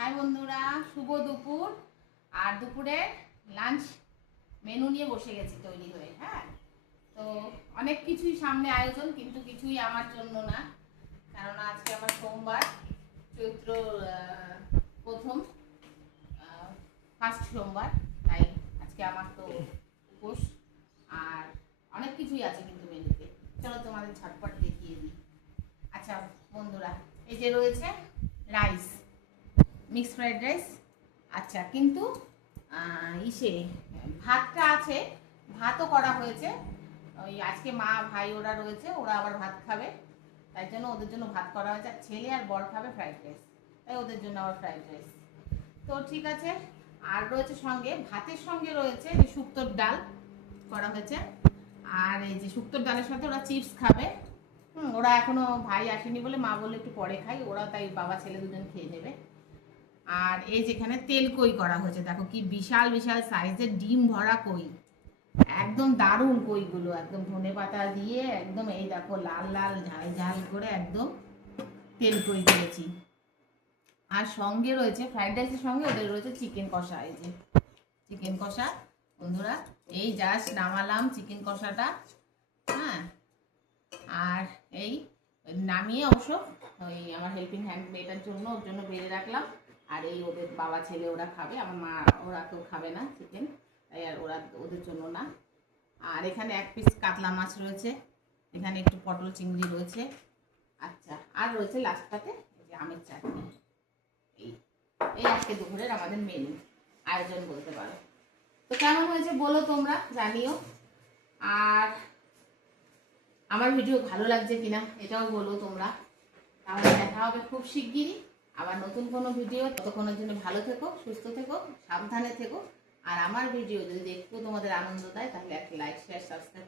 High বন্ধুরা, শুভ দুপুর। আর দুপুরে লাঞ্চ মেনু নিয়ে বসে গেছি তৈরি হয়ে। হ্যাঁ, তো অনেক কিছুই সামনে আয়োজন, কিন্তু কিছুই আমার জন্য না, কারণ আজকে আমার সোমবার, চৈত্র প্রথম ফার্স্ট সোমবার। তাই আজকে আমার তো উপোস। আর অনেক কিছুই আছে কিন্তু মেনুতে। চলো তোমাদের ঝটপট দেখিয়ে দিই। আচ্ছা বন্ধুরা, এই যে রয়েছে রাইস, মিক্সড ফ্রাইড রাইস। আচ্ছা, কিন্তু ইসে ভাতটা আছে, ভাতও করা হয়েছে। ওই আজকে মা ভাই ওরা রয়েছে, ওরা আবার ভাত খাবে, তাই জন্য ওদের জন্য ভাত করা হয়েছে। আর ছেলে আর বর খাবে ফ্রাইড রাইস, তাই ওদের জন্য আবার ফ্রাইড রাইস। তো ঠিক আছে। আর রয়েছে সঙ্গে, ভাতের সঙ্গে রয়েছে যে শুক্তোর ডাল করা হয়েছে। আর এই যে শুক্তোর ডালের সাথে ওরা চিপস খাবে। ওরা এখনো ভাই আসেনি বলে মা বলে একটু পরে খাই, ওরা তাই বাবা ছেলে দুজন খেয়ে নেবে। আর এই যেখানে তেল কই করা হয়েছে, দেখো কি বিশাল বিশাল সাইজের ডিম ভরা কই, একদম দারুণ কইগুলো, একদম ধনে পাতা দিয়ে একদম এই দেখো লাল লাল ঝাল ঝাল করে একদম তেল কই দিয়েছি। আর সঙ্গে রয়েছে ফ্রাইড রাইসের সঙ্গে ওদের রয়েছে চিকেন কষা। এই যে চিকেন কষা বন্ধুরা, এই জাস্ট নামালাম চিকেন কষাটা। হ্যাঁ, আর এই নামিয়ে অবশ্য ওই আমার হেল্পিং হ্যান্ড মেয়েটার জন্য, ওর জন্য বেড়ে রাখলাম। আর এই ওদের বাবা ছেলে ওরা খাবে, আমার মা ওরা কেউ খাবে না চিকেন, তাই আর ওরা ওদের জন্য না। আর এখানে এক পিস কাতলা মাছ রয়েছে, এখানে একটু পটল চিংড়ি রয়েছে। আচ্ছা, আর রয়েছে লাস্টটাতে এই যে আমের চাটনি। এই এই আজকে দুপুরের আমাদের মেনু আয়োজন বলতে পারো। তো কেমন হয়েছে বলো তোমরা, জানিও। আর আমার ভিডিও ভালো লাগছে কিনা এটাও বলো তোমরা। তাহলে দেখা হবে খুব শিগগিরই আবার নতুন কোনো ভিডিও। ততক্ষণের জন্য ভালো থেকো, সুস্থ থেকো, সাবধানে থেকো। আর আমার ভিডিও যদি দেখতে তোমাদের আনন্দ দেয়, তাহলে একটা লাইক, শেয়ার, সাবস্ক্রাইব